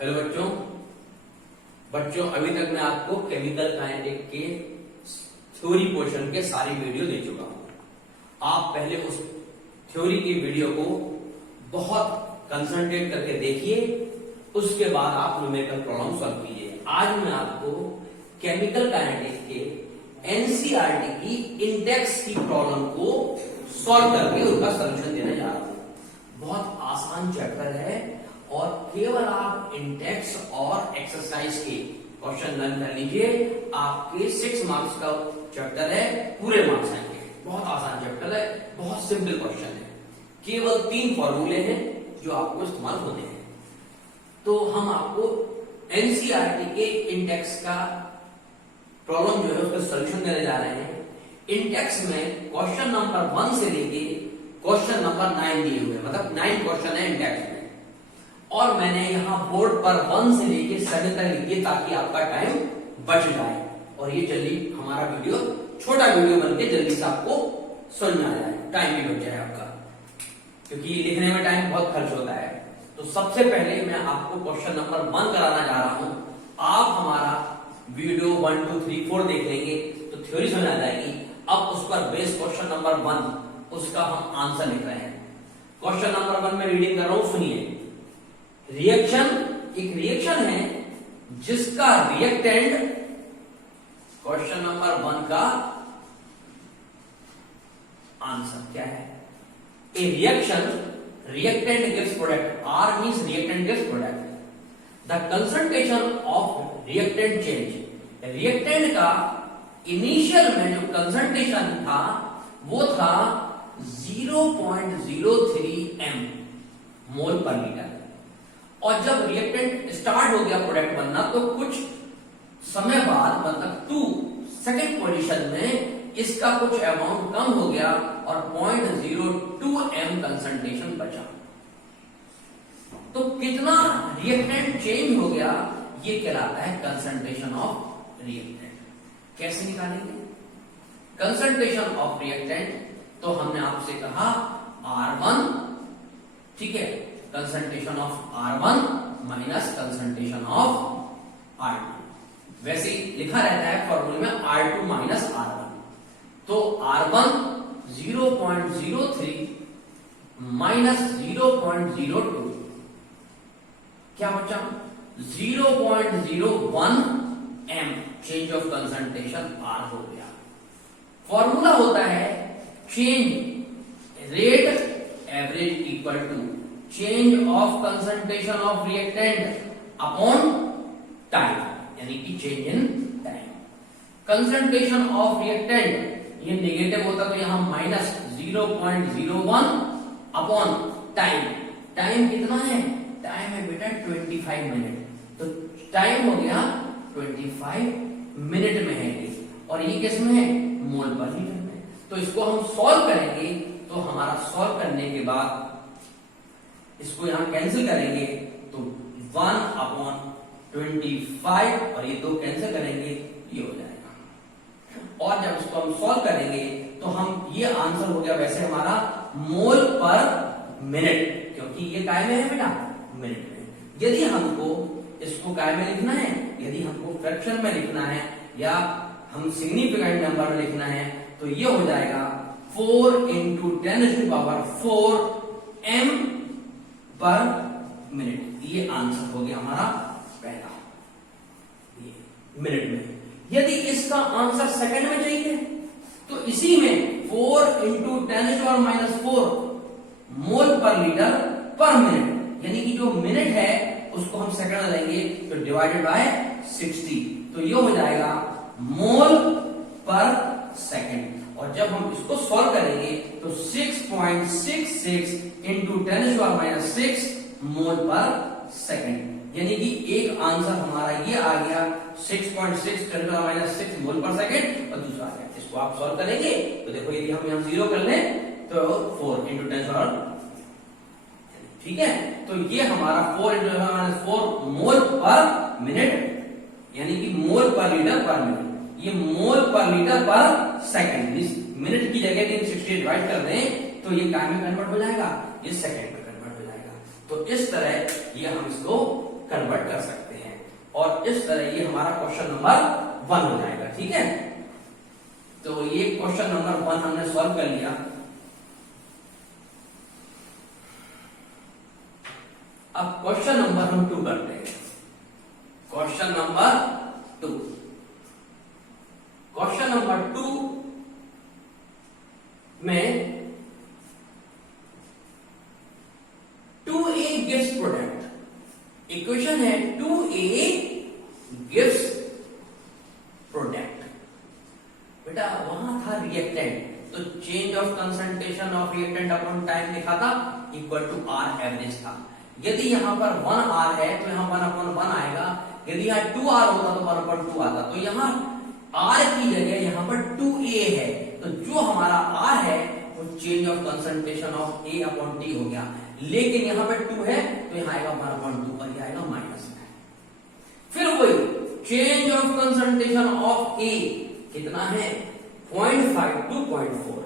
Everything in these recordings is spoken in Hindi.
हेलो बच्चों अभी तक मैं आपको केमिकल काइनेटिक के थ्योरी पोर्शन के सारी वीडियो दे चुका हूं। आप पहले उस थ्योरी की वीडियो को बहुत कंसंट्रेट करके देखिए, उसके बाद आप न्यूमेरिकल प्रॉब्लम सॉल्व कीजिए। आज मैं आपको केमिकल काइनेटिक के एनसीईआरटी की इंडेक्स की प्रॉब्लम को सॉल्व करके उसका सॉल्यूशन देने जा रहा हूं। बहुत आसान चैप्टर है और केवल आप इंडेक्स और एक्सरसाइज के क्वेश्चन लर्न कर लीजिए। आपके 6 मार्क्स का चैप्टर है, पूरे मार्क्स आएंगे। बहुत आसान चैप्टर है, बहुत सिंपल क्वेश्चन है। केवल 3 फॉर्मूले हैं जो आपको इस्तेमाल होने हैं। तो हम आपको एनसीईआरटी के इंडेक्स का प्रॉब्लम जो है उसका सॉल्यूशन देने जा रहे हैं। इंडेक्स में क्वेश्चन नंबर 1 से लेके क्वेश्चन नंबर 9 दिए हुए, मतलब 9 क्वेश्चन है इंडेक्स में। और मैंने यहाँ बोर्ड पर 1 से लेके 7 तक लिख दिए ताकि आपका टाइम बच जाए और ये जल्दी हमारा वीडियो छोटा वीडियो बनके जल्दी से आपको समझ में आ जाए, टाइम भी बच जाए आपका, क्योंकि लिखने में टाइम बहुत खर्च होता है। तो सबसे पहले मैं आपको क्वेश्चन नंबर 1 कराना जा रहा हूं। आप हमारा वीडियो 1, 2, 3, 4 देख लेंगे तो थ्योरी समझ आ जाएगी। अब उस पर बेस क्वेश्चन नंबर 1 उसका हम आंसर लिख रहे हैं। क्वेश्चन नंबर 1 में रीडिंग कर रहा हूं, सुनिए। रिएक्शन एक रिएक्शन है जिसका रिएक्टेंट, क्वेश्चन नंबर 1 का आंसर क्या है? ए reaction reactant gives product. R means reactant gives product. The concentration of reactant change. reactant का इनिशियल में जो कंसंट्रेशन था वो था 0.03 m मोल पर लीटर, और जब रिएक्टेंट स्टार्ट हो गया प्रोडक्ट बनना तो कुछ समय बाद, मतलब 2 सेकेंड पोजीशन में इसका कुछ अमाउंट कम हो गया और 0.02 m कंसंट्रेशन बचा। तो कितना रिएक्टेंट चेंज हो गया ये कहलाता है कंसंट्रेशन ऑफ रिएक्टेंट। कैसे निकालेंगे कंसंट्रेशन ऑफ रिएक्टेंट? तो हमने आपसे कहा R1, ठीक है, concentration of R1 minus concentration of R2। वैसे ही लिखा रहता है फॉर्मूले में R2 माइनस R1। तो R1 0.03 माइनस 0.02 क्या बचा? 0.01 m change of concentration R हो गया। फॉर्मूला होता है change rate average equal to change of concentration of reactant upon time, यानी कि change in time. Concentration of reactant ये नेगेटिव होता तो यहां माइनस 0.01 अपॉन टाइम। टाइम कितना है? टाइम है बेटा 25 मिनट। तो टाइम हो गया 25 मिनट में है ये, और ये किस में है? मोल पर लीटर में। तो इसको हम सॉल्व करेंगे तो हमारा सॉल्व करने के बाद इसको यहां कैंसिल करेंगे तो 1 अपॉन 25 और ये 2 कैंसिल करेंगे, ये हो जाएगा। और जब इसको हम सॉल्व करेंगे तो हम ये आंसर हो गया वैसे हमारा मोल पर मिनट, क्योंकि ये काय में है बेटा? मिनट में। यदि हमको इसको काय में लिखना है, यदि हमको फ्रैक्शन में लिखना है या हम सिग्निफिकेंट नंबर में लिखना है तो ये हो जाएगा 4 × 10⁴ m पर मिनट। ये आंसर हो गया हमारा पहला, ये मिनट में। यदि इसका आंसर सेकंड में चाहिए तो इसी में 4 × 10⁻⁴ मोल पर लीटर पर मिनट, यानी कि जो मिनट है उसको हम सेकंड में लेंगे तो डिवाइडेड बाय 60, तो ये हो जाएगा मोल पर सेकंड। और जब हम इसको सॉल्व करेंगे तो 6.66 × 10⁻⁶ मोल पर सेकंड, यानी कि एक आंसर हमारा ये आ गया 6.6 10⁻⁶ मोल पर सेकंड, और दूसरा आ गया। इसको आप सॉल्व करेंगे तो देखो यदि हम यहाँ 0 कर लें तो 4 × 10⁻, ठीक है। तो ये हमारा 4 × 10⁻⁴ मोल पर मिनट, यानी कि मोल पर लीटर पर मिनट। ये मोल पर लीटर पर सेकंड, मिनट की जगह 60 डिवाइड कर दें तो ये टाइम में कन्वर्ट हो जाएगा, ये सेकंड में कन्वर्ट हो जाएगा। तो इस तरह ये हम इसको कन्वर्ट कर सकते हैं। और इस तरह ये हमारा क्वेश्चन नंबर 1 हो जाएगा। ठीक है, तो ये क्वेश्चन नंबर 1 हमने सॉल्व कर लिया। अब क्वेश्चन नंबर हम 2 करते हैं। क्वेश्चन नंबर 2, क्वेश्चन नंबर 2 में 2a gives प्रोडक्ट, इक्वेशन है 2a gives प्रोडक्ट। बेटा वहां था रिएक्टेंट, तो change of concentration of reactant upon time लिखा था इक्वल टू आर एवरेज था। यदि यहां पर 1 आर है तो यहां 1 अपॉन 1 आएगा, यदि यहाँ 2 आर होता तो 1 अपॉन 2 आता। तो यहाँ आर की जगह यहाँ पर 2a है, तो जो हमारा आर है वो change of concentration of a upon t हो गया। लेकिन यहाँ पर 2 है तो यहाँ आएगा 1 अपॉन 2 और ये आएगा माइनस में। फिर वही change of concentration of a कितना है 0.5 to 0.4,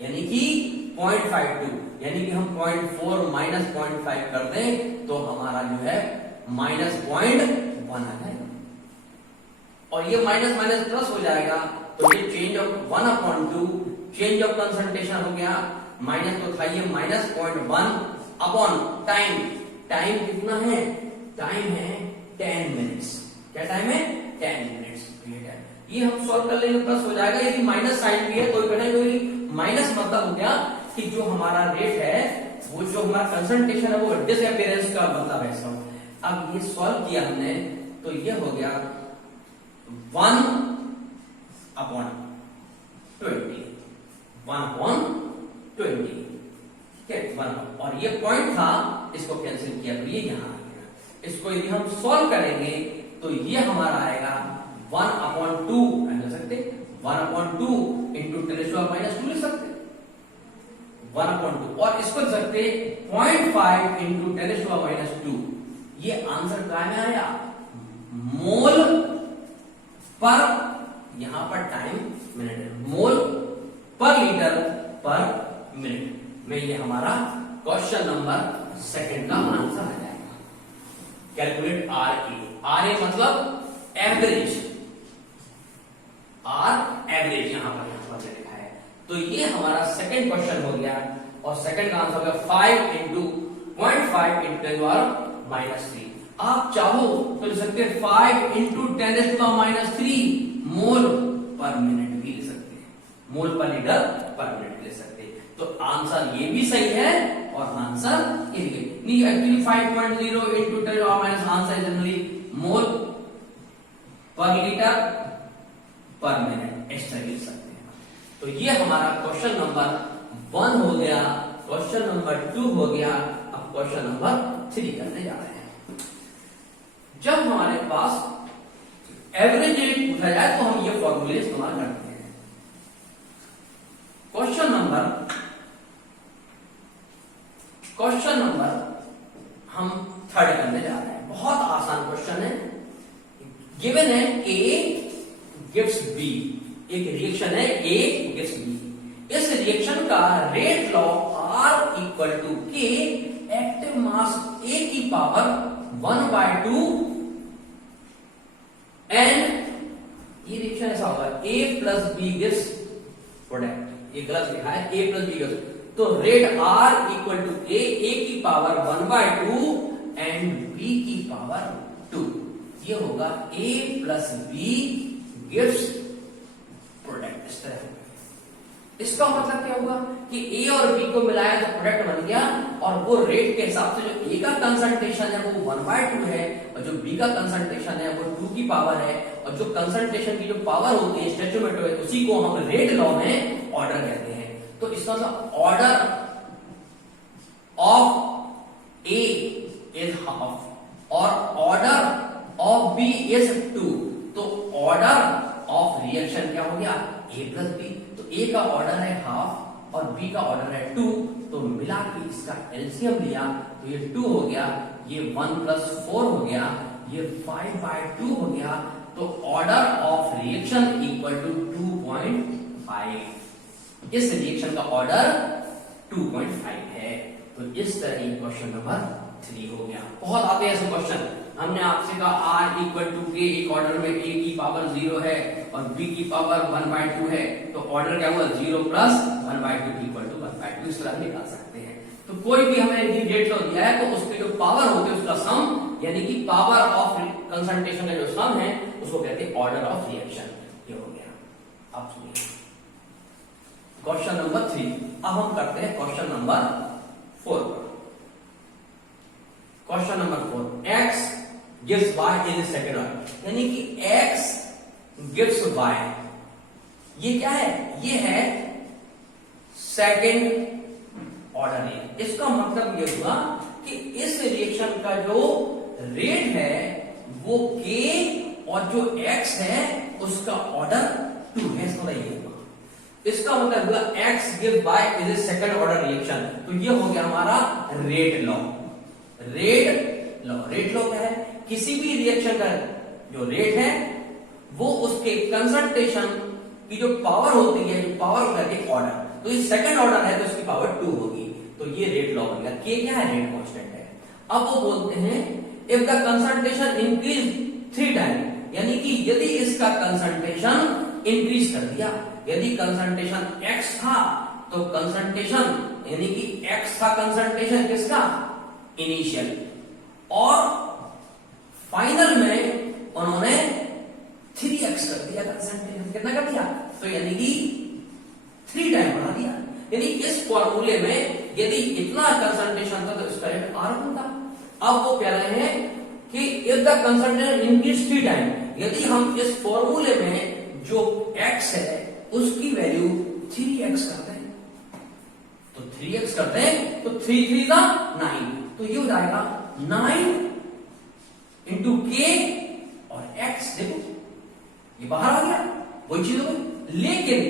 यानी कि 0.52, यानी कि हम 0.4 माइनस 0.5 कर दें तो हमारा जो है माइनस 0.1 आ जाएगा। और ये माइनस माइनस प्लस हो जाएगा, तो ये change of 1 upon 2 change of concentration हो गया, माइनस तो था ये माइनस 0.1 अपॉन टाइम। टाइम कितना है, टाइम है 10 मिनट्स। क्या टाइम है 10 मिनट्स। ये हम सॉल्व कर लेंगे, प्लस हो जाएगा। यदि माइनस साइन भी है तो माइनस मतलब हो गया कि जो हमारा रेट है वो जो हमारा कंसंट्रेशन है वो डिसअपीयरेंस का मतलब है सब। अब ये सॉल्व किया हमने तो ये हो गया 1 अपॉन 20, 1 अपॉन 20, ठीक है 1। और ये पॉइंट था, इसको कैंसिल किया तो ये यहां आ गया। इसको यदि हम सॉल्व करेंगे तो ये हमारा आएगा 1 अपॉन 2 लिख सकते, 1 अपॉन 2 इंटू 10⁻² लिख सकते 1 अपॉन 2, और इसको लिख सकते 0.5 इंटू 10⁻²। ये आंसर क्या में आया, मोल पर, यहां पर टाइम मिनट है, मोल पर लीटर पर मिनट में ये हमारा क्वेश्चन नंबर 2 का आंसर आ जाएगा। कैलकुलेट आर ए मतलब एवरेज, आर एवरेज यहां पर लिखा है। तो ये हमारा सेकंड क्वेश्चन हो गया, और सेकंड का आंसर हो गया 5 इंटू 0.5 इंटू 10⁻³ आप चाहो तो लिख सकते हैं 5 इंटू 10⁻³ मोल पर मिनट भी लिख सकते हैं, मोल पर लीटर पर मिनट ले सकते हैं। तो आंसर ये भी सही है और आंसर ये भी नहीं, एक्चुअली 5.0 इंटू 10⁻, आंसर जनरली मोल पर लीटर पर मिनट एक्स्ट्रा लिख सकते हैं। तो ये हमारा क्वेश्चन नंबर 1 हो गया, क्वेश्चन नंबर 2 हो गया। अब क्वेश्चन नंबर 3 करने जा रहे हैं। जब हमारे पास एवरेज रेट पूछा जाए तो हम ये फॉर्मूले इस्तेमाल करते हैं। क्वेश्चन नंबर हम 3 करने जा रहे हैं। बहुत आसान क्वेश्चन है। गिवन है A गिव्स B, एक रिएक्शन है A गिव्स B। इस रिएक्शन का rate law R equal to K, active mass A की पावर 1/2 एंड ये रिएक्शन ऐसा होगा A plus B gives product. ये गलत लिखा है, A प्लस B गिव्स, तो rate R equal to A की पावर 1/2 एंड B की पावर 2। ये होगा A plus B gives product. इस तरह इसका मतलब क्या होगा कि A और B को मिलाया तो प्रोडक्ट बन गया, और वो रेट के हिसाब से जो A का कंसंट्रेशन है वो 1/2 है और जो B का कंसंट्रेशन है वो 2 की पावर है, और जो कंसंट्रेशन की जो पावर होती है स्टोइकियोमेट्री में, उसी को हम रेट लॉ में ऑर्डर कहते हैं। तो इसका मतलब order of A is half और ऑर्डर ऑफ B इज 2। तो ऑर्डर ऑफ रिएक्शन क्या हो गया A प्लस B। तो A का ऑर्डर है हाफ और B का ऑर्डर है 2, तो मिला के इसका एलसीएम लिया तो ये 2 हो गया, ये 1 + 4 हो गया, ये 5/2 हो गया। तो order of reaction equal to 2.5। इस रिएक्शन का ऑर्डर 2.5 है। तो इस तरह क्वेश्चन नंबर 3 हो गया। बहुत आते हैं ऐसे क्वेश्चन, हमने आपसे कहा r इक्वल टू के, एक ऑर्डर में a की पावर 0 है और b की पावर 1/2 है, तो ऑर्डर क्या हुआ 0 प्लस 1/2 इक्वल टू 1/2, इस तरह निकाल सकते हैं। तो कोई भी हमें यदि रेट लॉ दिया है तो उसके जो पावर होते हैं उसका सम, यानी कि पावर ऑफ कंसंट्रेशन का जो सम है उसको कहते हैं ऑर्डर ऑफ रिएक्शन। ये हो गया। अब सुनिए क्वेश्चन नंबर 3। अब हम करते हैं question number 4। Question number 4, x gives y in second order, यानी कि x gives y, ये क्या है? ये है सेकंड ऑर्डर रिएक्शन। इसका मतलब ये हुआ कि इस रिएक्शन का जो रेट है वो k और जो x है उसका ऑर्डर 2 है। थोड़ा ये हुआ, इसका मतलब हुआ x gives y is a second order reaction। तो ये हो गया हमारा रेट लॉ। रेट लॉ क्या है? किसी भी रिएक्शन का जो रेट है वो उसके कंसंट्रेशन की जो पावर होती है, जो पावर होता है ऑर्डर, तो ये सेकंड ऑर्डर है तो इसकी पावर 2 होगी। तो ये रेट लॉ बन गया। के क्या है? रेट कांस्टेंट है। अब वो बोलते हैं if the concentration increase 3 time, यानी कि यदि इसका कंसंट्रेशन इंक्रीज कर दिया, यदि कंसंट्रेशन x था तो कंसंट्रेशन यानी कि x था कंसंट्रेशन किसका? इनिशियल, और फाइनल में उन्होंने 3x कर दिया कंसंट्रेशन। कितना कर दिया? तो यानी कि 3 टाइम बढ़ा दिया। यानी इस फॉर्मूले में यदि इतना कंसंट्रेशन था तो इसका रेट R1 था। अब वो कह रहे हैं कि if the concentration increase 3 time, यदि हम इस फॉर्मूले में जो x है उसकी वैल्यू 3x करते हैं, तो 3x करते हैं तो 3 3 का 9, तो ये हो जाएगा 9 इंटू के और x। देखो ये बाहर आ गया, वही चीज हो गई, लेकिन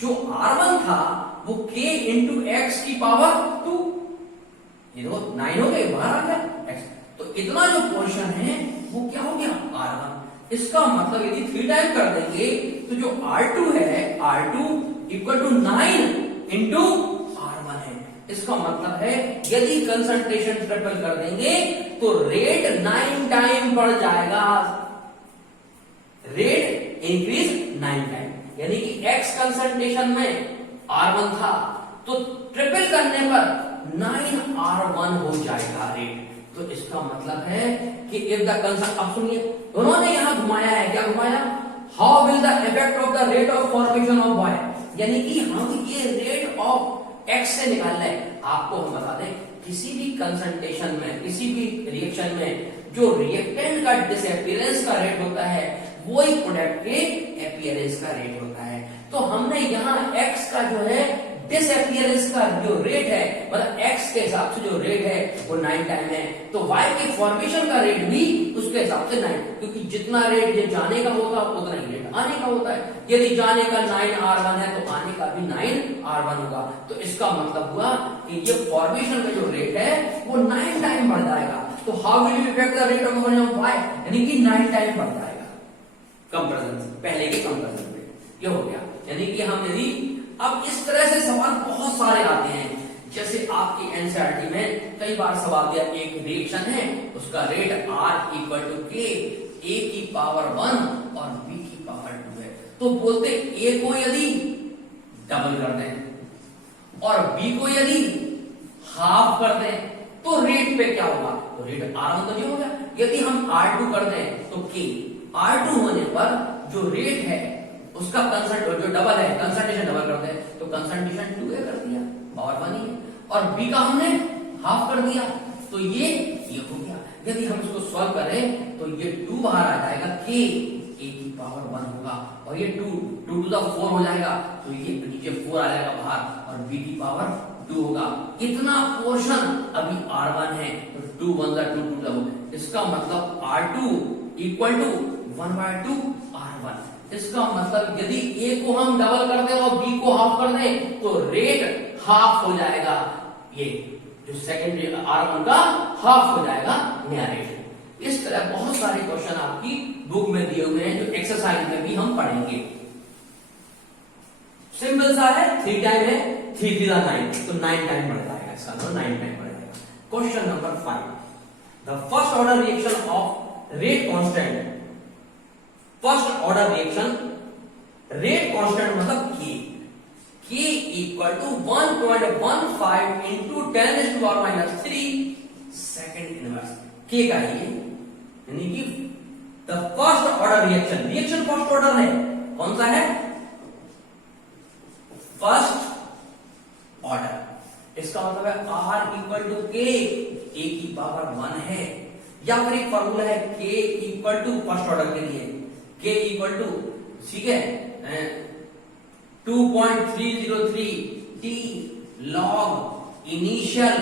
जो R1 था वो k इंटू एक्स की पावर 2, ये देखो 9 हो गए, बाहर आ गया x। तो इतना जो पोर्शन है वो क्या हो गया? R1। इसका मतलब यदि 3 टाइम कर देंगे तो जो R2 है, R2 equal to 9 into R1 है। इसका मतलब है यदि कंसंट्रेशन ट्रिपल कर देंगे तो रेट 9 टाइम बढ़ जाएगा, रेट इंक्रीज 9 टाइम। यानी कि x कंसंट्रेशन में R1 था तो ट्रिपल करने पर 9R1 हो जाएगा रेट। तो इसका मतलब है कि इफ द कंसंट्रेशन, अब सुनिए उन्होंने यहां घुमाया है, क्या घुमाया? How will the effect of the rate of formation of y, यानी कि हम ये रेट ऑफ x से निकालना है। आपको हम बता दें किसी भी कंसंट्रेशन में, किसी भी रिएक्शन में जो रिएक्टेंट का डिसअपीयरेंस का रेट होता है वही प्रोडक्ट के अपीयरेंस का रेट होता है। तो हमने यहाँ x का जो है डिसअपीयरेंस का जो रेट है, मतलब x के हिसाब से जो रेट है वो 9 टाइम है, तो y के फॉर्मेशन का रेट भी उसके हिसाब से 9, क्योंकि जितना रेट ये जाने का होगा उतना ही रेट आने का होता है। यदि जाने का 9R1 है तो आने का भी 9R1 होगा। तो इसका मतलब हुआ कि ये फॉर्मेशन का जो रेट है वो 9 टाइम बढ़ जाएगा। तो how will you effect the rate of y, यानी कि 9 टाइम बढ़ जाएगा कंपैरिजन से, पहले के कंपैरिजन में। ये हो गया। यानी कि हम यदि अब इस तरह से सवाल बहुत सारे आते हैं, जैसे आपकी एनसीईआरटी में कई बार सवाल दिया, एक रिएक्शन है उसका रेट R इक्वल टू के, A की पावर 1 और B की पावर 2 है, तो बोलते A को यदि डबल कर दें और B को यदि हाफ कर दें तो रेट पे क्या होगा? तो रेट R1 तो नहीं हो गया। यदि हम R2 कर दें तो K, R2 होने पर जो रेट है उसका कंसंट्रेशन जो डबल है, कंसंट्रेशन डबल करते हैं तो कंसंट्रेशन 2a कर दिया, पावर 1 ही, और b का हमने हाफ कर दिया, तो ये हो गया। यदि हम इसको सॉल्व करें तो ये 2 बाहर आ जाएगा, k a की पावर 1 होगा, और ये 2 टू द 4 हो जाएगा, तो ये नीचे 4 आ जाएगा बाहर, और b की पावर 2 होगा। इतना पोर्शन अभी R1 है, तो 2 1 2 2, इसका मतलब R2 इक्वल टू 1/2 R1। इसका मतलब यदि A को हम डबल कर दें और B को हाफ कर दें तो रेट हाफ हो जाएगा, ये जो सेकेंड R1 का हाफ हो जाएगा नया रेट। इस तरह बहुत सारे क्वेश्चन आपकी बुक में दिए हुए हैं जो एक्सरसाइज में भी हम पढ़ेंगे। सिंपल सा है, 3 टाइम है, 3 3 9, तो 9 टाइम बढ़ जाएगा, इसका 9 टाइम बढ़ जाएगा। Question number 5, the first order reaction of rate constant, first order reaction rate constant मतलब K equal to 1.15 into 10⁻³ second inverse K का ये, यानी कि the first order reaction first order है, कौन सा है? First order. इसका मतलब है R equal to K, A की पावर 1 है, या फिर एक फॉर्मूला है K equal to first order के लिए K इक्वल टू, ठीक है, 2.303 T log initial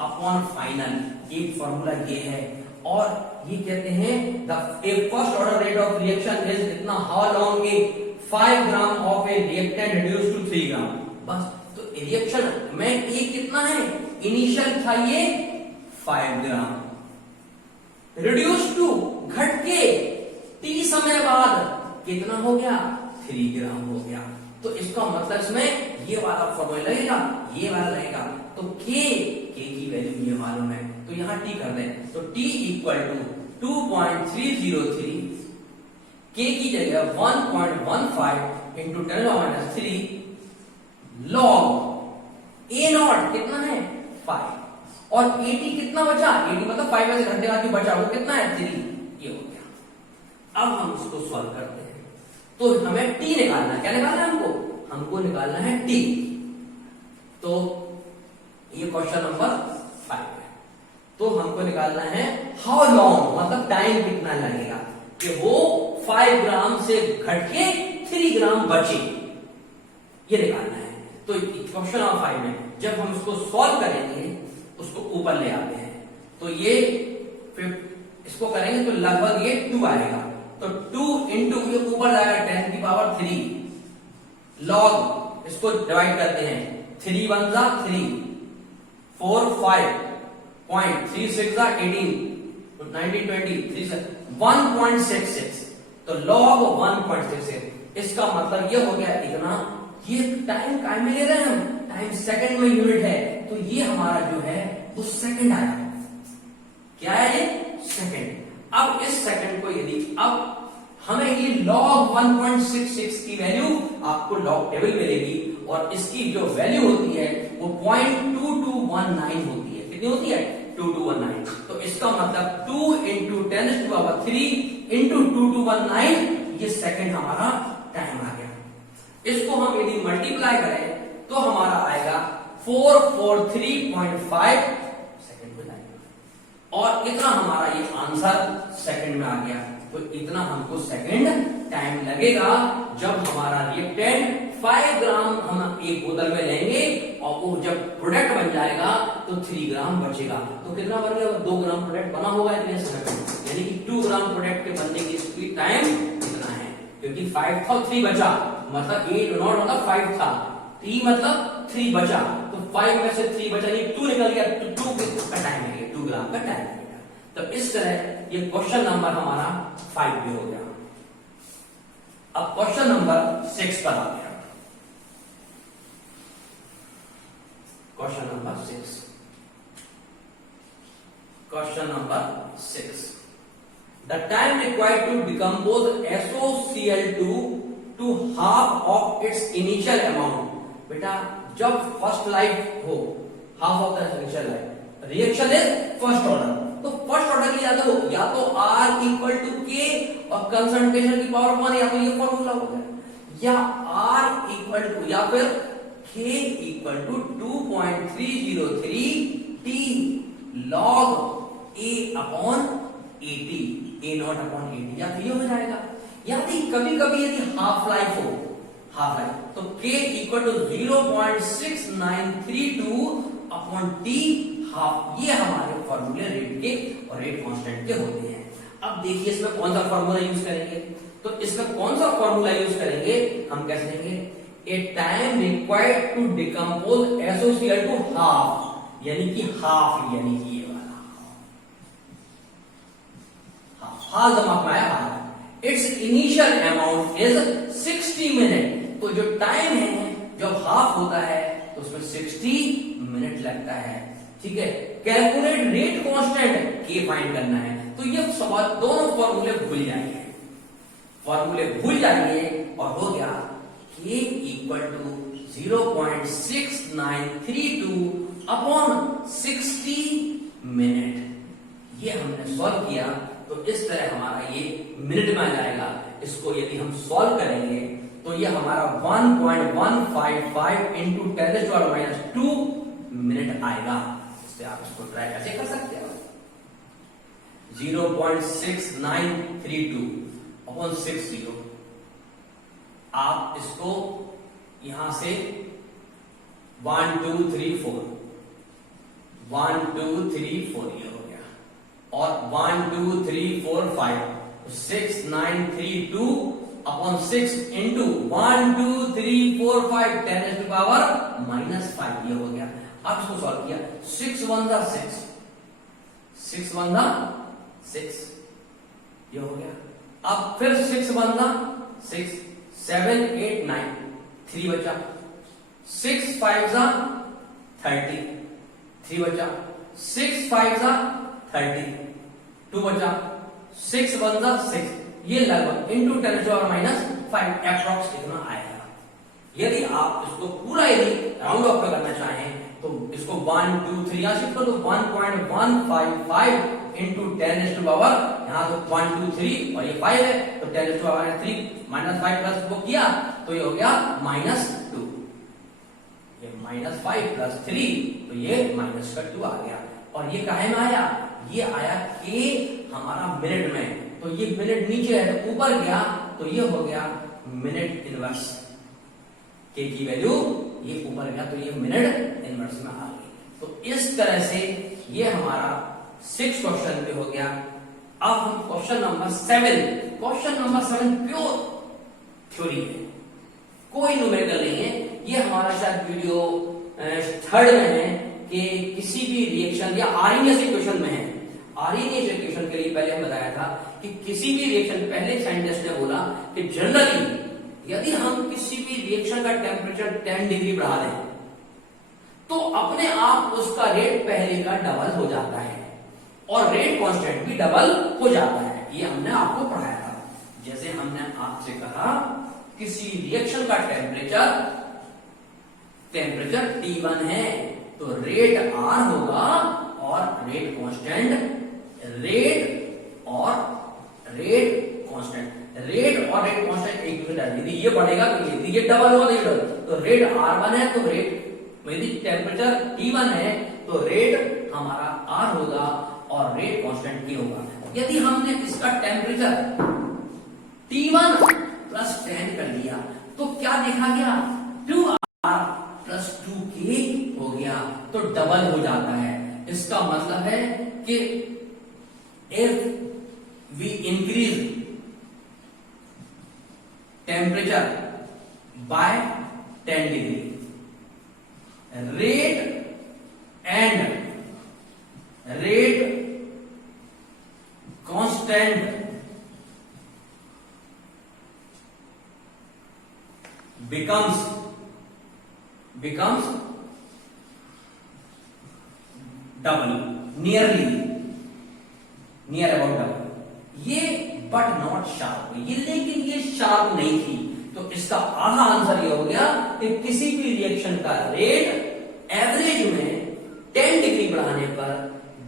upon final, एक फॉर्मूला ये है। और ये कहते हैं the first order rate of reaction is इतना, how long a 5 gram of a reactant reduce to 3 gram. बस, तो रिएक्शन में ए कितना है, इनिशियल था ये 5 ग्राम, रिड्यूस टू घट के टी समय बाद कितना हो गया, 3 ग्राम हो गया। तो इसका मतलब इसमें ये वाला फॉर्मूला लगेगा, ये वाला लगेगा। तो K की वैल्यू ये मालूम है, तो यहां T कर दें, तो T इक्वल टू 2.303, K की जगह 1.15 इंटू 10⁻³ लॉग A नॉट कितना है 5, और AT कितना बचा, AT मतलब 5 में से घंटे बाद जो बचा वो कितना है 3, ये हो गया। अब हम उसको सॉल्व करते हैं, तो हमें T निकालना है, क्या निकालना है हमको निकालना है T। तो ये क्वेश्चन नंबर 5 है, तो हमको निकालना है हाउ लॉन्ग, मतलब टाइम कितना लगेगा कि वो 5 ग्राम से घट के 3 ग्राम बचे, ये निकालना है। तो क्वेश्चन नंबर 5 में जब हम इसको सॉल्व करेंगे, उसको ऊपर ले आते हैं, तो ये फिर इसको करेंगे तो लगभग ये 2 आएगा, तो 2 इंटू ये ऊपर जाएगा 10⁻³ लॉग, इसको डिवाइड करते हैं, 3 1 जा 3, 4 5 पॉइंट, 3 6 जा 18, 19 20, 3 से 1.66, तो लॉग 1.66। इसका मतलब ये हो गया इतना, ये टाइम काय में ले रहे हैं हम, टाइम सेकंड में यूनिट है, तो ये हमारा जो है वो सेकंड आया, क्या है ये सेकंड। अब इस सेकंड को यदि अब हमें ये log 1.66 की वैल्यू आपको लॉग टेबल मिलेगी, और इसकी जो वैल्यू होती है वो 0.2219 होती है, कितनी होती है 2219। तो इसका मतलब 2 इंटू 10⁻³ इंटू 2219, ये सेकंड हमारा टाइम आ गया। इसको हम यदि मल्टीप्लाई करें तो हमारा आएगा 443.5 सेकंड में आएगा, और इतना हमारा ये आंसर सेकंड में आ गया। तो इतना हमको सेकंड टाइम लगेगा जब हमारा रिएक्टेंट 5 ग्राम हम एक बोतल में लेंगे, और वो जब प्रोडक्ट बन जाएगा तो 3 ग्राम बचेगा। तो कितना बन गया, 2 ग्राम प्रोडक्ट बना होगा इतने समय में, यानी कि 2 ग्राम प्रोडक्ट के बनने की स्पीड टाइम कितना है, क्योंकि 5 था 3 बचा, मतलब 8 नॉट मतलब 5 था, 3 मतलब 3 बचा, तो 5 में से 3 बचा, ये 2 निकल गया, तो 2 का टाइम है, 2 ग्राम का टाइम है। तो इस तरह ये क्वेश्चन नंबर हमारा 5 भी हो गया। अब क्वेश्चन नंबर 6 पर आ गया, question number 6, question number 6, the time required to decompose SOCl2 to half of its initial amount. बेटा जब फर्स्ट लाइफ हो, half of the initial life, reaction is first order, तो फर्स्ट ऑर्डर के लिए या तो R इक्वल टू K और कंसंट्रेशन की पावर 1, या तो ये फॉर्मूला हो गया, या R इक्वल टू, या फिर K equal to 2.303 T log A upon AT, A naught upon AT, या फिर ये हो जाएगा। या कभी कभी यदि हाफ लाइफ हो, हाफ लाइफ, तो K equal to 0.6932 upon T half, ये हमारे फॉर्मूले रेट के और रेट कांस्टेंट के होते हैं। अब देखिए इसमें कौन सा फॉर्मूला यूज करेंगे, तो इसमें कौन सा फॉर्मूला यूज करेंगे, हम कैसे देंगे, a time required to decompose SOCl to half, यानी कि हाफ, यानी कि ये वाला हाफ दिमाग में आया, it's initial amount is 60 minute. तो जो टाइम है जब हाफ होता है तो उसमें 60 मिनट लगता है, ठीक है। कैलकुलेट रेट कांस्टेंट, के फाइंड करना है। तो ये सवाल दोनों फॉर्मूले भूल जाइए और हो गया के इक्वल टू 0.6932 अपॉन 60 मिनट। ये हमने सॉल्व किया तो इस तरह हमारा ये मिनट में आ जाएगा। इसको यदि हम सॉल्व करेंगे तो ये हमारा 1.155 इंटू 10⁻² मिनट आएगा। इससे आप इसको ट्राई कैसे कर सकते हो, 0.6932 अपॉन 60। आप इसको यहां से 1 2 3 4 1 2 3 4 ये हो गया, और 1 2 3 4 5 6932 अपॉन 6 इंटू 1 2 3 4 5 10⁻⁻5 ये हो गया। अब इसको सॉल्व किया, 6 1 जा 6 6 1 जा 6 ये हो गया। अब फिर 6 1 जा 6 7 8 9 3 बचा, 6 5 जा 30 3 बचा, 6 5 जा 30 2 बचा, 6 1 जा 6 ये लगभग इंटू 10⁻⁵ एप्रोक्स इतना आएगा। यदि आप इसको पूरा यदि राउंड ऑफ करना चाहें तो इसको 1 2 3 यहां शिफ्ट कर दो, 1.155 इंटू 10⁻, यहां तो 1 2 3 और ये 5 है तो 10⁻³ -5 प्लस को किया तो ये हो गया -2, ये -5 प्लस 3 तो ये -2 आ गया। और ये काहे में आया, ये आया के हमारा मिनट में, तो ये मिनट नीचे है तो ऊपर गया तो ये हो गया मिनट इनवर्स। के की वैल्यू ये ऊपर गया तो ये मिनट इनवर्स में आ गई। तो इस तरह से ये हमारा 6 क्वेश्चन पे हो गया। अब हम क्वेश्चन नंबर 7 प्योर थ्योरी है, कोई न्यूमेरिकल नहीं है। ये हमारा शायद वीडियो 3rd में है कि किसी भी रिएक्शन या आरएनएस इक्वेशन में है। आरएनएस इक्वेशन के लिए पहले हम बताया था कि किसी भी रिएक्शन, पहले साइंटिस्ट ने बोला कि जनरली यदि हम किसी भी रिएक्शन का टेम्परेचर 10 डिग्री बढ़ा दें तो अपने आप उसका रेट पहले का डबल हो जाता है और रेट कांस्टेंट भी डबल हो जाता है। ये हमने आपको पढ़ाया था। जैसे हमने आपसे कहा किसी रिएक्शन का टेम्परेचर T1 है तो रेट R होगा और रेट कांस्टेंट रेट और रेट कांस्टेंट एक दूसरे, यदि ये बढ़ेगा तो ये डबल होगा, तो रेट R1 है तो रेट, यदि टेम्परेचर T1 है तो रेट हमारा R होगा और रेट कांस्टेंट K होगा। यदि हमने इसका टेम्परेचर T1 प्लस 10 कर लिया तो क्या देखा गया, 2R प्लस 2K हो गया, तो डबल हो जाता है। इसका मतलब है कि if we increase temperature by 10 degree, rate constant becomes double, near about double। ये बट नॉट शार्प, ये लेकिन ये शार्प नहीं थी। तो इसका आधा आंसर ये हो गया कि किसी भी रिएक्शन का रेट एवरेज में 10 डिग्री बढ़ाने पर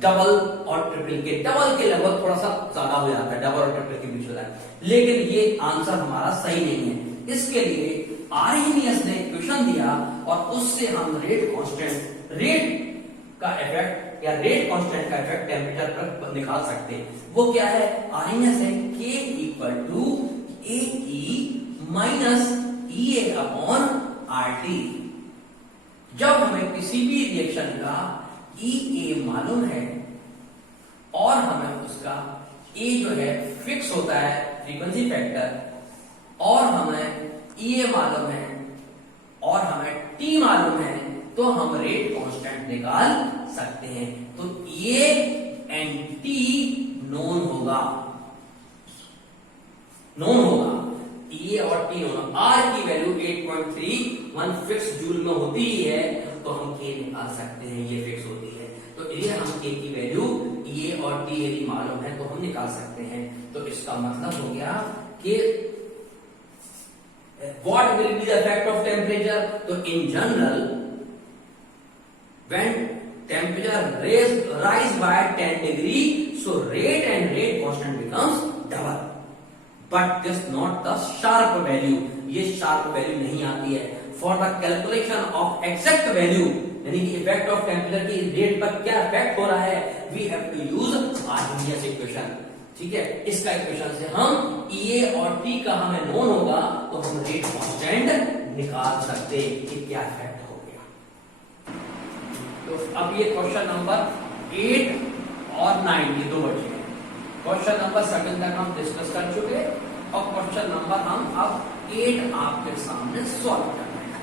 डबल और ट्रिपल के, डबल के लगभग थोड़ा सा ज्यादा हो जाता है, डबल और ट्रिपल के बीच होता है, लेकिन ये आंसर हमारा सही नहीं है। इसके लिए आर्हेनियस ने इक्वेशन दिया और उससे हम रेट का इफेक्ट या रेट कांस्टेंट का इफेक्ट टेम्परेचर पर निकाल सकते हैं। वो क्या है, आर्हेनियस है K equal to AE minus EA upon RT। जब हमें किसी भी रिएक्शन का EA मालूम है और हमें उसका A जो है फिक्स होता है फ्रीक्वेंसी फैक्टर, और हमें EA मालूम है और हमें T मालूम है, तो हम रेट कांस्टेंट निकाल सकते हैं। तो A एंड T नोन होगा, E और T होगा। R की वैल्यू 8.31 फिक्स जूल में होती ही है, तो हम K निकाल सकते हैं, ये फिक्स होती है। तो ये हम K की वैल्यू ये और टी यदि मालूम है तो हम निकाल सकते हैं। तो इसका मतलब हो गया कि what will be the effect of temperature. तो in general when temperature rise by 10 degree, so rate and rate constant becomes double. But this not the sharp value. ये sharp value नहीं आती है। For the calculation of exact value, यानी कि इफेक्ट ऑफ टेम्परेचर की रेट पर क्या इफेक्ट हो रहा है, we have to use Arrhenius equation। ठीक है, इसका इक्वेशन से हम EA और T का हमें नोन होगा तो हम रेट कांस्टेंट निकाल सकते कि क्या इफेक्ट हो गया। तो अब ये क्वेश्चन नंबर 8 और 9 ये दो बचे हैं। क्वेश्चन नंबर 7 तक हम डिस्कस कर चुके और क्वेश्चन नंबर हम अब 8 आपके सामने सॉल्व कर रहे हैं।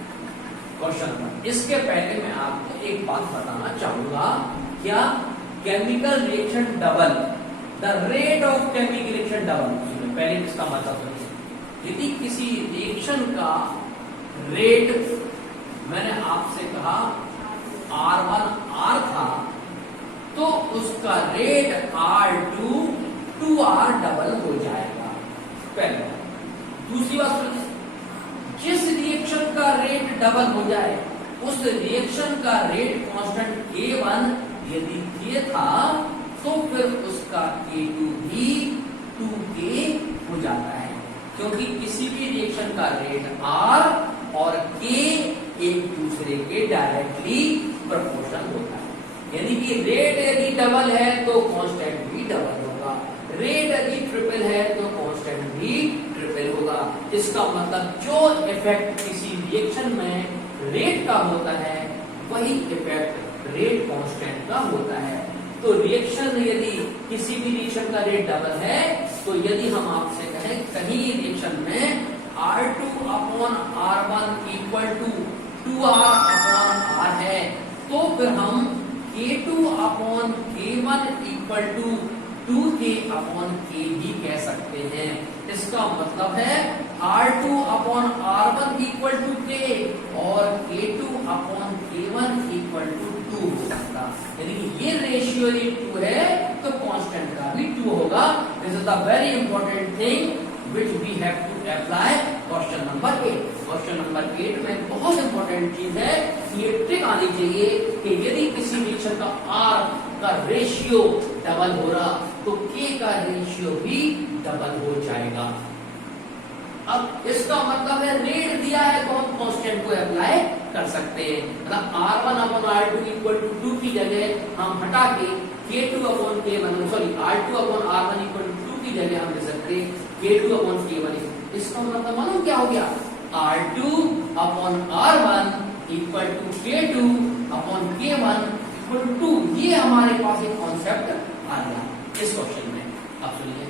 क्वेश्चन नंबर, इसके पहले मैं आपको एक बात बताना चाहूंगा, क्या chemical reaction double, the rate of chemical reaction double. पहले इसका मतलब है यदि किसी रिएक्शन का रेट मैंने आपसे कहा R1 था तो उसका रेट R2 2R डबल हो जाएगा। पहले दूसरी बात सुनिए, जिस रिएक्शन का रेट डबल हो जाए उस रिएक्शन का रेट कांस्टेंट K1 यदि K था तो फिर उसका K2 भी 2K हो जाता है, क्योंकि किसी भी रिएक्शन का रेट R और K एक दूसरे के डायरेक्टली प्रोपोर्शनल होता है। यानी कि रेट यदि डबल है तो कांस्टेंट भी डबल होगा, रेट यदि ट्रिपल है तो कांस्टेंट भी ट्रिपल होगा। इसका मतलब जो इफेक्ट किसी रिएक्शन में रेट का होता है वही इफेक्ट रेट कांस्टेंट का होता है। तो रिएक्शन यदि किसी भी रिएक्शन का रेट डबल है तो यदि हम आपसे कहें कहीं रिएक्शन में R2 upon R1 equal to 2R upon R है तो फिर हम K2 upon K1 equal to 2K upon K भी कह सकते हैं। इसका मतलब है R2 upon R1 equal to K और K2 upon K1 equal to 2 हो सकता। यानी कि ये रेशियो यदि 2 है तो कांस्टेंट का भी 2 होगा। This is the very important thing which we have to apply question number 8। Question number 8 में बहुत इंपॉर्टेंट चीज है, ये ट्रिक आनी चाहिए कि यदि किसी रिएक्शन का R का रेशियो डबल हो रहा तो K का रेशियो भी डबल हो जाएगा। अब इसका मतलब है रेट दिया है तो हम कांस्टेंट को अप्लाई कर सकते हैं। मतलब R1 upon R2 equal to 2 की जगह हम हटा के K2 upon K1 sorry R2 upon R1 equal to 2 की जगह हम दे सकते हैं K2 अपॉन K1। इसका मतलब मालूम क्या हो गया, R2 upon R1 equal to K2 upon K1 equal to 2। ये हमारे पास एक कॉन्सेप्ट आ गया इस क्वेश्चन में। आप सुनिए,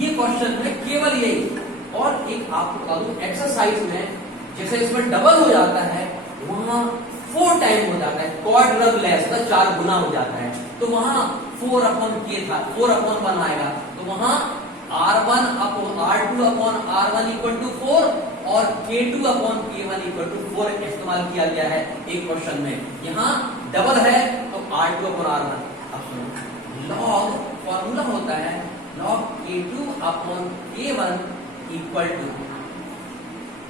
ये क्वेश्चन में केवल यही और एक आपको बता दूं, एक्सरसाइज में जैसे इसमें डबल हो जाता है वहां 4 टाइम हो जाता है, क्वाड्रपलेस का 4 गुना हो जाता है। तो वहां 4 अपॉन K था, 4 अपॉन 1 आएगा तो वहां R1 upon R2 upon R1 equal to 4 और K2 upon K1 equal to 4 इस्तेमाल किया गया है एक क्वेश्चन में। यहाँ डबल है तो R2 अपॉन R1। अब सुनो, लॉग फॉर्मूला होता है log K2 upon K1 equal to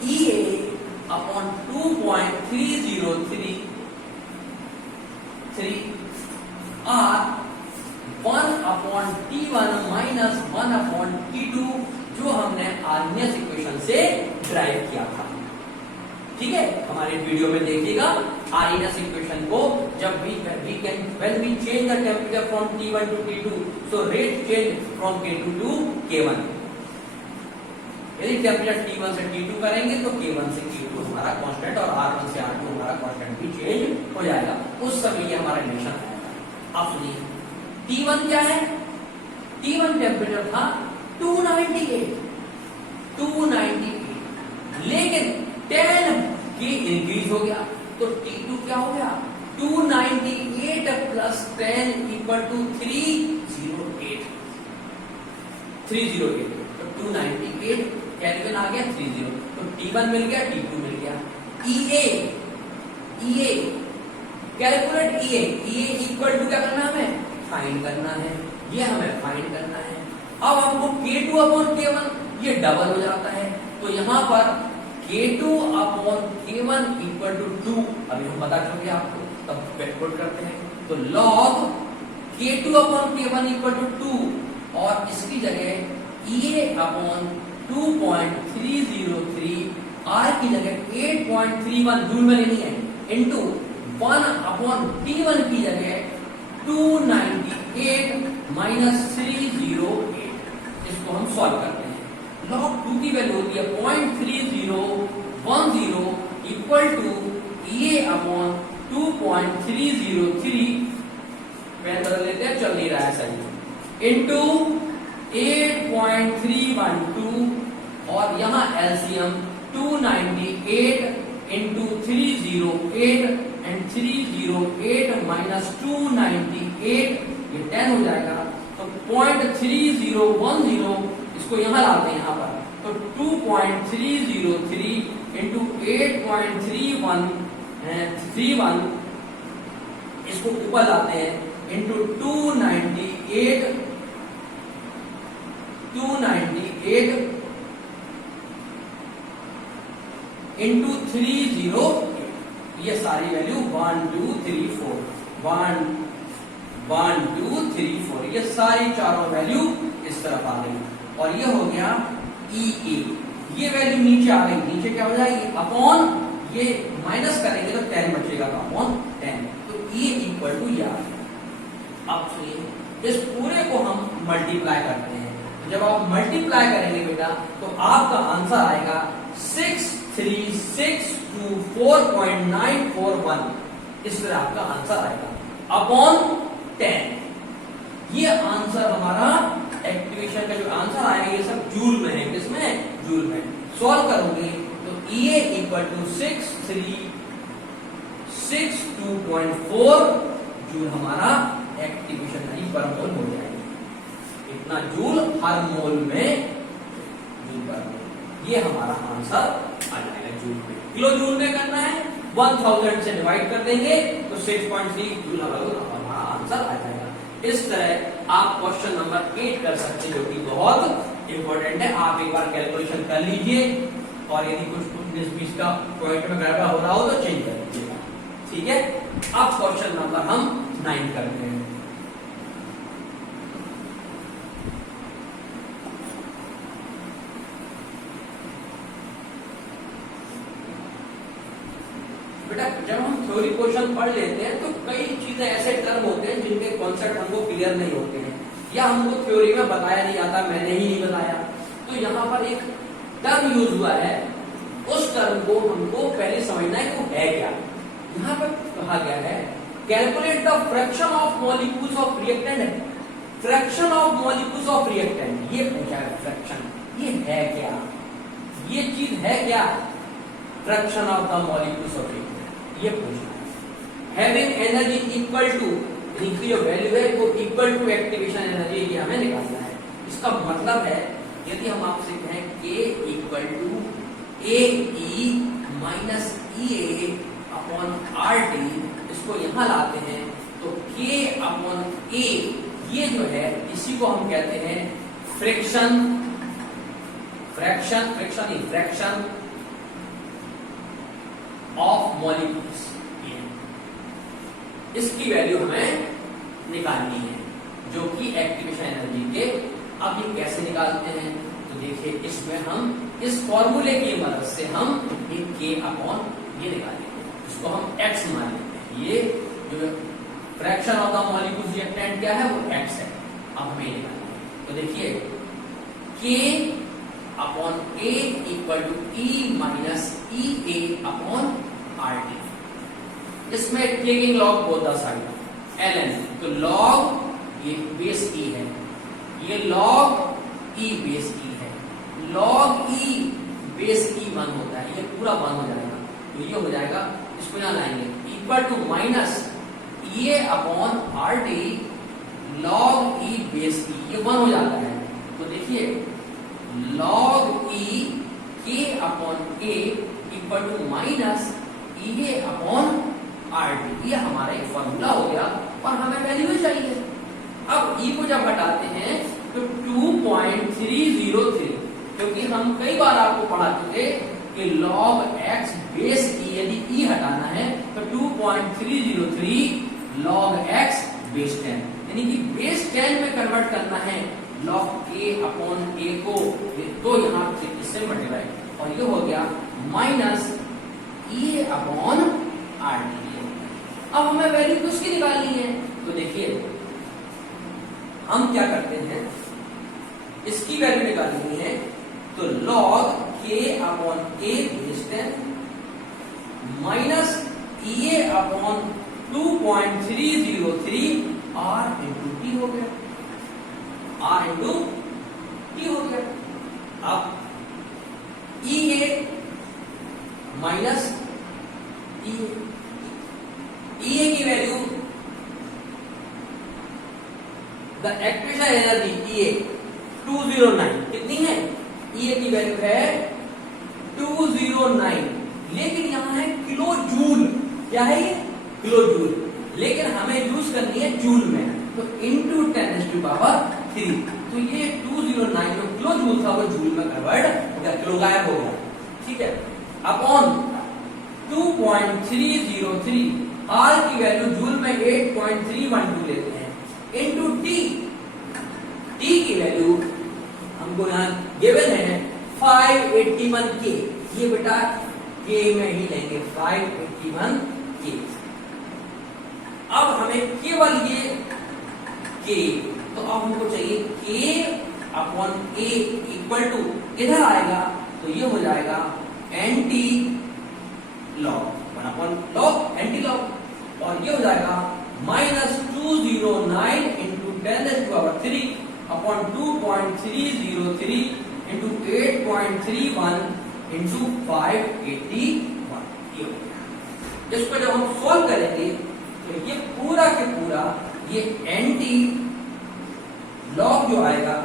EA upon 2.3033 R 1 upon T1 minus 1 upon T2 जो हमने आर्नियस इक्वेशन से ड्राइव किया था। ठीक है, हमारे वीडियो में देखिएगा आर्नियस इक्वेशन को। जब when we change the temperature from T1 to T2, so rate change from K2 to K1। यदि टेम्परेचर T1 से T2 करेंगे तो K1 से K2 हमारा कांस्टेंट और R1 से R2 हमारा कांस्टेंट भी चेंज हो जाएगा। उस समय ये हमारा रिलेशन है। आप सुनिए, T1 क्या है, T1 टेम्परेचर था 298, लेकिन 10 की इंक्रीज हो गया तो T2 क्या हो गया, 298 प्लस 10 इक्वल टू 308। तो 298 केल्विन आ गया 30, तो T1 मिल गया, T2 मिल गया। EA calculate EA equal to क्या करना है हमें, फाइंड करना है, ये हमें फाइंड करना है। अब हमको K2 अपॉन K1 ये डबल हो जाता है, तो यहाँ पर K2 upon K1 equal to 2, अभी हम पता चल गया आपको, तब बैकवर्ड करते हैं, तो log K2 upon K1 equal to 2 और इसकी जगह EA अपॉन 2.303 R की जगह 8.31 जूल में लेनी है इंटू 1 अपॉन T1 की जगह 298 माइनस 308। इसको हम सॉल्व करते हैं। log 2 की वैल्यू होती है 0.3010 equal to EA upon 2.303, pen बदल लेते हैं, चल नहीं रहा है सही, इंटू 8.312 और यहाँ एलसीएम 298 इंटू 308 एंड 308 माइनस 298 ये 10 हो जाएगा, तो 0.3010 इसको यहाँ लाते हैं यहाँ पर, तो 2.303 इंटू 8.31 इसको ऊपर लाते हैं इंटू 298 इंटू 308, ये सारी वैल्यू 1 2 3 4 1 2 3 4 ये सारी चारों वैल्यू इस तरफ आ गई, और ये हो गया EA, ये वैल्यू नीचे आ गई, नीचे क्या हो जाएगी अपॉन, ये माइनस करेंगे तो 10 बचेगा, तो अपॉन 10, तो E इक्वल टू यार। अब सुनिए, इस पूरे को हम मल्टीप्लाई करते हैं, जब आप मल्टीप्लाई करेंगे बेटा तो आपका आंसर आएगा 63624.941, इस तरह आपका आंसर आएगा अपॉन 10। ये आंसर हमारा एक्टिवेशन का जो आंसर आएगा ये सब जूल में है, किसमें, जूल में। सॉल्व करोगे तो EA इक्वल टू 6362.4 जूल हमारा एक्टिवेशन पर मोल हो जाएगा, इतना जूल हर मोल में जूल पर मोल, ये हमारा आंसर आ जाएगा जूल में। किलो जूल में करना है, 1000 से डिवाइड कर देंगे तो 6.3 जूल हमारा आंसर आ जाएगा। इस तरह आप क्वेश्चन नंबर 8 कर सकते हैं, जो कि बहुत इंपॉर्टेंट है। आप एक बार कैलकुलेशन कर लीजिए, और यदि कुछ 19-20 का पॉइंट में गड़बड़ हो रहा हो तो चेंज कर लीजिएगा, ठीक है। अब क्वेश्चन नंबर हम 9 करते हैं। बेटा जब हम थ्योरी क्वेश्चन पढ़ लेते हैं तो कई चीजें ऐसे टर्म होते हैं जिनके कॉन्सेप्ट हमको क्लियर नहीं होते हैं, या हमको थ्योरी में बताया नहीं आता, मैंने ही नहीं बताया। तो यहाँ पर एक टर्म यूज हुआ है, उस टर्म को हमको पहले समझना है कि वो है क्या। यहाँ पर कहा गया है calculate the fraction of molecules of reactant, fraction of molecules of reactant, ये पूछा है फ्रैक्शन, ये है क्या, ये चीज है क्या, fraction of the molecules of reactant, ये पूछना है। हैविंग एनर्जी इक्वल टू, इनकी जो वैल्यू है वो इक्वल टू एक्टिवेशन एनर्जी, ये हमें निकालना है। इसका मतलब है यदि हम आपसे कहें K equal to AE minus EA upon RT, इसको यहां लाते हैं तो K अपॉन A, ये जो है इसी को हम कहते हैं फ्रिक्शन, फ्रैक्शन ऑफ मॉलिक्यूल्स, इसकी वैल्यू हमें निकालनी है, जो कि एक्टिवेशन एनर्जी के। अब ये कैसे निकालते हैं, तो देखिए इसमें हम इस फॉर्मूले की मदद से हम एक K अपॉन ये निकालेंगे, इसको हम X मान लेते हैं। ये जो fraction of the molecules reactant क्या है, वो X है। अब हमें निकालना है, तो देखिए K upon A equal to E minus EA upon RT। इसमें taking log both the side ln, तो लॉग ये बेस E है, ये लॉग E बेस E है, लॉग E बेस E 1 होता है, ये पूरा 1 हो जाएगा, तो ये हो जाएगा, इसको यहां लाएंगे equal to minus EA upon RT log E base E, ये 1 हो जाता है। तो देखिए log E K upon A equal to minus EA upon RT, ये हमारा एक फॉर्मूला हो गया, और हमें वैल्यू चाहिए, अब ई को जब हटाते हैं तो 2.303, क्योंकि हम कई बार आपको पढ़ा चुके कि log x बेस ई, यदि ई हटाना है तो 2.303 log x बेस 10, यानी कि बेस 10 में कन्वर्ट करना है log k अपॉन a को, तो यहाँ से इससे मल्टीप्लाई, और ये हो गया minus e upon R D. अब हमें वैल्यू किसकी निकालनी है, तो देखिए हम क्या करते हैं, इसकी वैल्यू निकालनी है तो log k upon a base 10 minus e upon 2.303 r into t हो गया, r इंटू t हो गया। अब e माइनस e की value, the equation energy E 209 कितनी है, E की वैल्यू है 209, लेकिन यहां है किलो जूल, क्या है ये किलो जूल, लेकिन हमें यूज करनी है जूल में, तो इंटू 10⁻3, तो ये 209 जो किलो जूल था वो जूल में कन्वर्ट हो गया, किलो गायब हो गया, ठीक है, अपॉन 2.303, R की वैल्यू जूल में 8.312 लेते हैं, इंटू T की वैल्यू हमको यहाँ गिवन है 581 K, ये बेटा K में ही लेंगे 581 K। अब हमें केवल ये K, तो अब हमको चाहिए K upon A equal to, इधर आएगा तो ये हो जाएगा anti log 1 upon log anti log, और ये हो जाएगा minus 209 into 10⁻³ upon 2.303 into 8.31 into 581, ये हो गया। इसको जब हम सॉल्व करेंगे तो ये पूरा के पूरा ये एंटी लॉग जो आएगा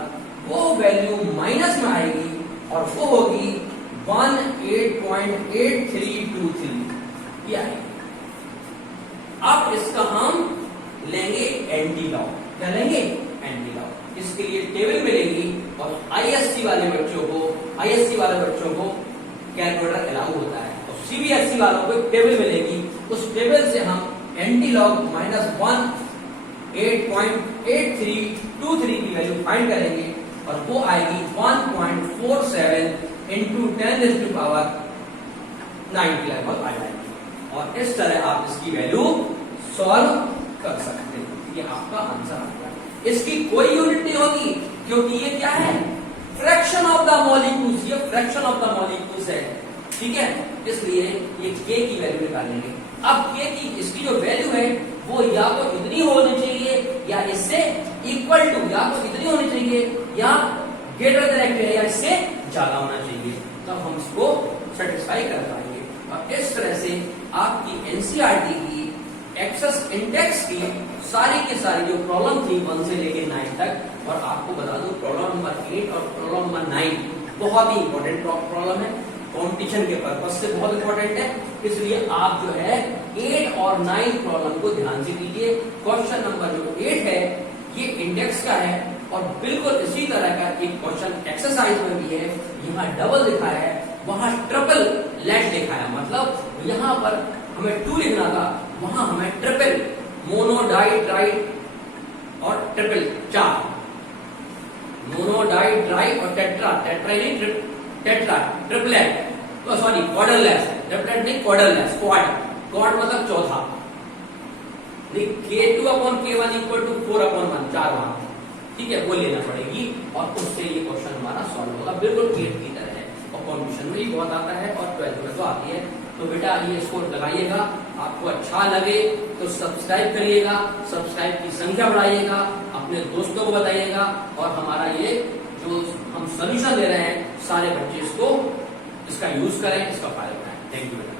वो वैल्यू माइनस में आएगी, और वो होगी 18.8323, ये आएगी। अब इसका हम लेंगे एंटी लॉग, क्या लेंगे एंटी लॉग, इसके लिए टेबल मिलेगी, और आईएससी वाले बच्चों को कैलकुलेटर अलाउ होता है, और सीबीएसई वालों को टेबल मिलेगी, उस टेबल से हम एंटी लॉग माइनस 8.8323 की वैल्यू फाइंड करेंगे, और वो आएगी 1.47 इंटू 10⁻9 के लगभग आ जाएगी, और इस तरह आप इसकी वैल्यू सॉल्व कर सकते हैं, ये आपका आंसर आ गया। इसकी कोई यूनिट नहीं होगी, क्योंकि ये क्या है, फ्रैक्शन ऑफ द मॉलिक्यूल्स, ये फ्रैक्शन ऑफ द मॉलिक्यूल्स है, ठीक है, इसलिए ये K की वैल्यू निकालेंगे। अब K की इसकी जो वैल्यू है वो या तो इतनी होनी चाहिए या इससे इक्वल टू, या तो इतनी होनी चाहिए या ग्रेटर देन या इससे ज्यादा होना चाहिए, तब हम इसको सेटिस्फाई कर पाएंगे। और इस तरह से आपकी एनसीईआरटी की एक्सेस इंडेक्स की सारी जो प्रॉब्लम थी 1 से लेके 9 तक, और आपको बता दूं प्रॉब्लम नंबर 8 और प्रॉब्लम नंबर 9 बहुत ही इंपॉर्टेंट प्रॉब्लम है, कंपटीशन के पर्पज से बहुत इंपॉर्टेंट है, इसलिए आप जो है 8 और 9 प्रॉब्लम को ध्यान से कीजिए। क्वेश्चन नंबर जो 8 है ये इंडेक्स का है, और बिल्कुल इसी तरह का एक क्वेश्चन एक्सरसाइज में भी है, यहाँ डबल लिखा है, वहां ट्रिपल लेट लिखा है, मतलब यहाँ पर हमें 2 लिखना था, वहां हमें ट्रिपल, मोनो डाई ट्राई और ट्रिपल 4, मोनो डाई ट्राई और टेट्रा, टेट्रा नहीं टेट्रा, ट्रिपलेट, तो सॉरी क्वाड्रलेस, ट्रिपलेट नहीं क्वाड्रलेस, क्वाड मतलब चौथा, K2 upon K1 equal to 4 upon 1, 4 वहां, ठीक है, वो लेना पड़ेगी, और उससे ये क्वेश्चन हमारा सॉल्व होगा, बिल्कुल क्लियर की तरह है, और कॉम्पिटिशन में भी बहुत आता है और 12th में तो आती है। तो बेटा ये इसको लगाइएगा, आपको अच्छा लगे तो सब्सक्राइब करिएगा, सब्सक्राइब की संख्या बढ़ाइएगा, अपने दोस्तों को बताइएगा, और हमारा ये जो हम सॉल्यूशन दे रहे हैं सारे बच्चे इसको इसका यूज करें, इसका फायदा उठाएं। थैंक यू बेटा।